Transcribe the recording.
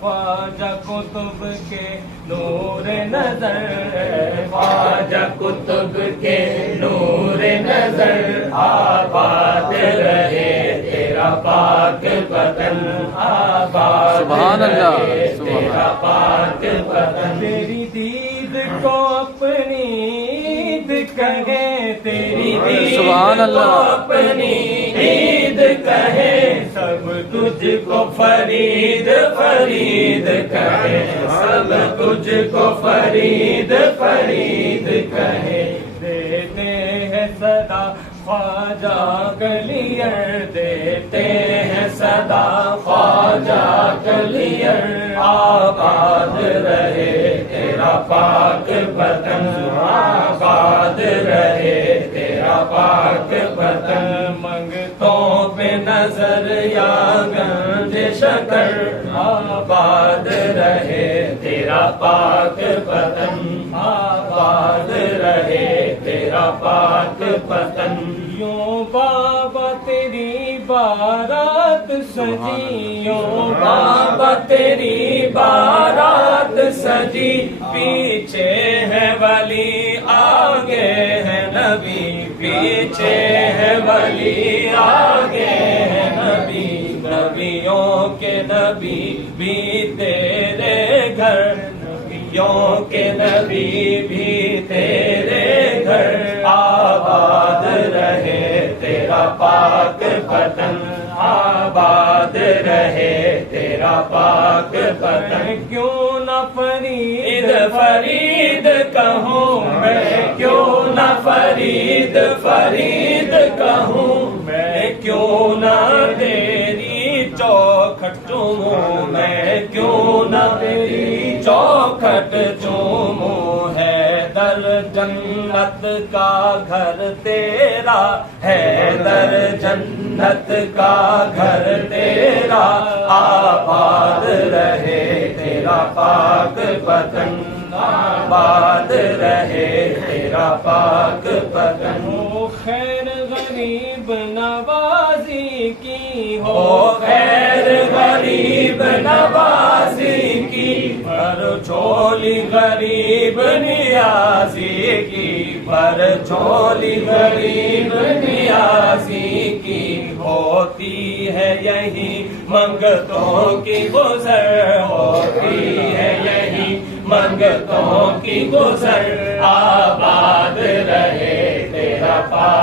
خواجہ قطب کے نور نظر، خواجہ قطب کے نور نظر، آباد رہے تیرا پاک بدن، آباد رہے تیرا پاک بدن۔ تیری دید کو اپنی عید کہیں، تیری دید کو اپنی عید کہیں، سب تجھ کو فرید فرید کہے، سب تجھ کو فرید فرید کہے۔ دیتے ہیں صدا خواجہ کلیئر، دیتے ہیں صدا خواجہ کلیئر، آباد رہے تیرا پاک بدن، آباد رہے تیرا پاک بدن۔ منگتوں پہ نظر یا گنج شکر، آباد رہے تیرا پاک بدن، آباد رہے تیرا پاک بدن۔ یوں بابا تیری بارات سجی، یوں بابا تیری بارات سجی، پیچھے ہے ولی آگے ہے نبی، پیچھے ہے ولی آگے ہے نبی، نبیوں کے نبی بھی تیرے گھر، نبیوں کے نبی بھی تیرے گھر، آباد رہے تیرا پاک بدن، آباد رہے تیرا پاک بدن۔ کیوں نہ فرید فرید کہوں میں، کیوں نہ فرید فرید کہوں میں، کیوں نہ تیری چوکھٹ چوموں میں، کیوں نہ تیری چوکھٹ چوموں۔ ہے در جنت کا گھر تیرا، ہے در جنت کا گھر تیرا، آباد رہے تیرا پاک بدن، آباد رہے تیرا پاک بدن۔ ہو خیر غریب نوازی کی، ہو خیر غریب نوازی کی، پر جھولی غریب نیازی کی، پر جھولی غریب نیازی کی، ہوتی ہے یہی منگتوں کی گزر، ہوتی ہے یہی منگتوں کی گزر، آباد رہے تیرا پاک